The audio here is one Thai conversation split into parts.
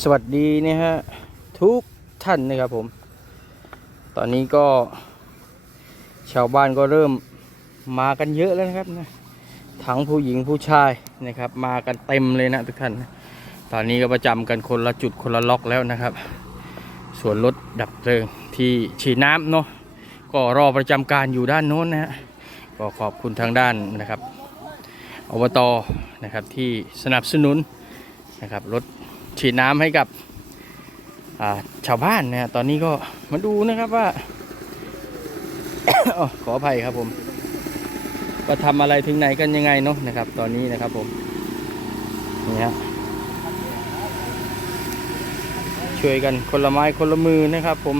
สวัสดีนะฮะทุกท่านนะครับผม ตอนนี้ก็ ชาวบ้านก็เริ่มมากันเยอะแล้วนะครับนะทั้งผู้หญิงผู้ชายนะครับ มากันเต็มเลยนะทุกท่านนะตอนนี้ก็ประจำกันคนละจุดคนละล็อกแล้วนะครับ ส่วนรถดับเพลิงที่ฉีดน้ำเนาะก็รอประจำการอยู่ด้านโน้นนะฮะก็ขอบคุณทางด้านนะครับอบตนะครับที่สนับสนุนนะครับรถ ฉีดน้ำให้กับชาวบ้านนะตอนนี้ก็มาดูนะครับว่าอ๋อขออภัยครับผมว่าทำอะไรถึงไหนกันยังไงเนาะนะครับ ตอนนี้นะครับผมนี่ฮะช่วยกันคนละไม้คนละมือนะครับผม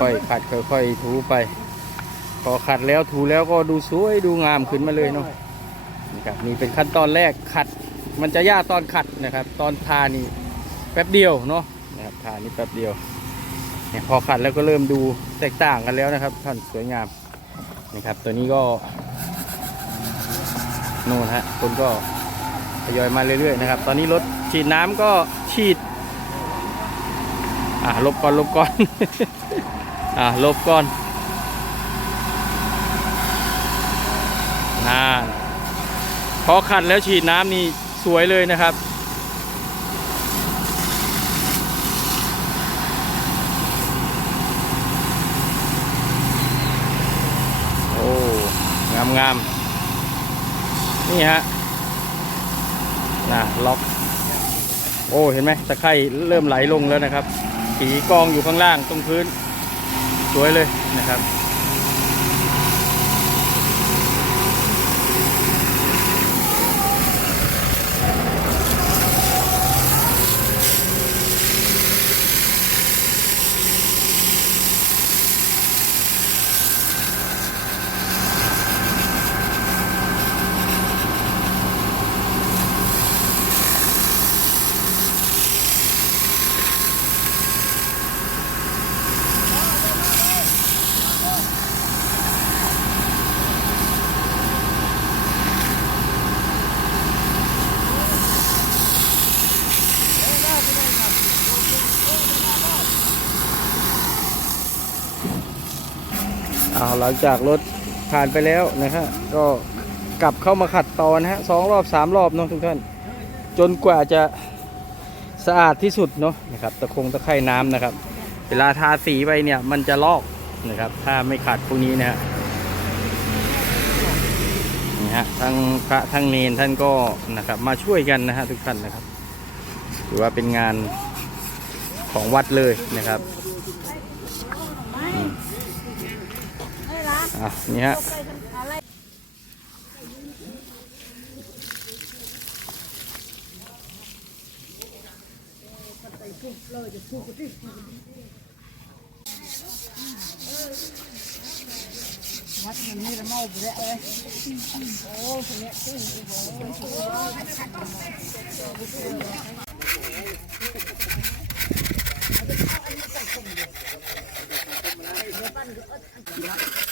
ค่อยๆขัดค่อยๆถูไปพอขัดแล้วถูแล้วก็ดูสวยดูงามขึ้นมาเลยเนาะ นะครับนี่เป็นขั้นตอนแรกขัด มันจะยากตอนขัดนะครับ ตอนทานี่แป๊บเดียวเนาะนะครับทานี่แป๊บเดียวเนี่ยพอขัดแล้วก็เริ่มดูแตกต่างกันแล้วนะครับท่านสวยงามนะครับ ตัวนี้ก็นู่นฮะคนก็ทยอยมาเรื่อยๆนะครับ ตอนนี้รถฉีดน้ำก็ฉีด อ่าลบก่อนลบก่อน อ่าลบก่อนน่าน พอขัดแล้วฉีดน้ำนี่สวยเลยนะครับ โอ้งามงามนี่ฮะน่ะล็อก โอ้ เห็นไหมตะไคร่เริ่มไหลลงแล้วนะครับ สีกองอยู่ข้างล่างตรงพื้น สวยเลยนะครับ เอาหลังจากรถผ่านไปแล้วนะฮะก็กลับเข้ามาขัดตอนะฮะสองรอบสามรอบเนาะทุกท่าน จนกว่าจะสะอาดที่สุดเนาะนะครับตะคงตะไคร่น้ำนะครับ เวลาทาสีไปเนี่ยมันจะลอกนะครับ ถ้าไม่ขัดพวกนี้นะฮะนี่ฮะทั้งพระทั้งเนนท่านก็นะครับมาช่วยกันนะฮะทุกท่านนะครับถือว่าเป็นงานของวัดเลยนะครับ อะนี่ฮะวัดมันนี่ละเมาบุเรเลยโอ้คนเนี้ยตู้โอ้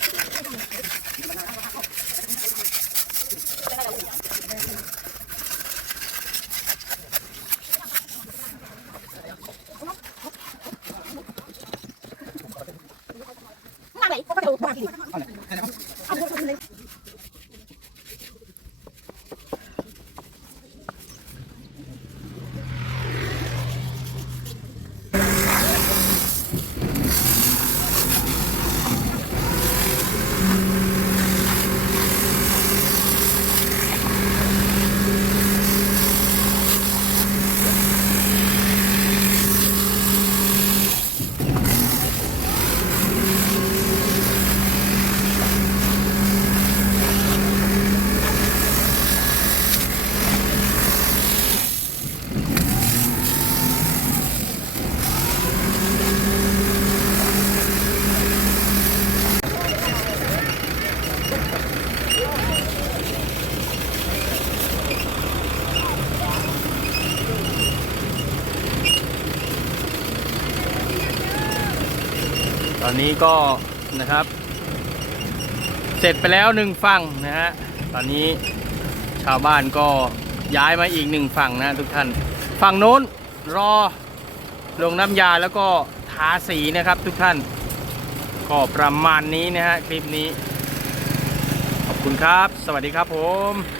好嘞慢点 อนนี้ก็นะครับ เสร็จไปแล้วหนึ่งฝั่งนะฮะตอนนี้ชาวบ้านก็ย้ายมาอีกหนึ่งฝั่งนะทุกท่าน ฝั่งโน้นรอลงน้ำยาแล้วก็ทาสีนะครับทุกท่าน ก็ประมาณนี้นะฮะคลิปนี้ ขอบคุณครับ สวัสดีครับผม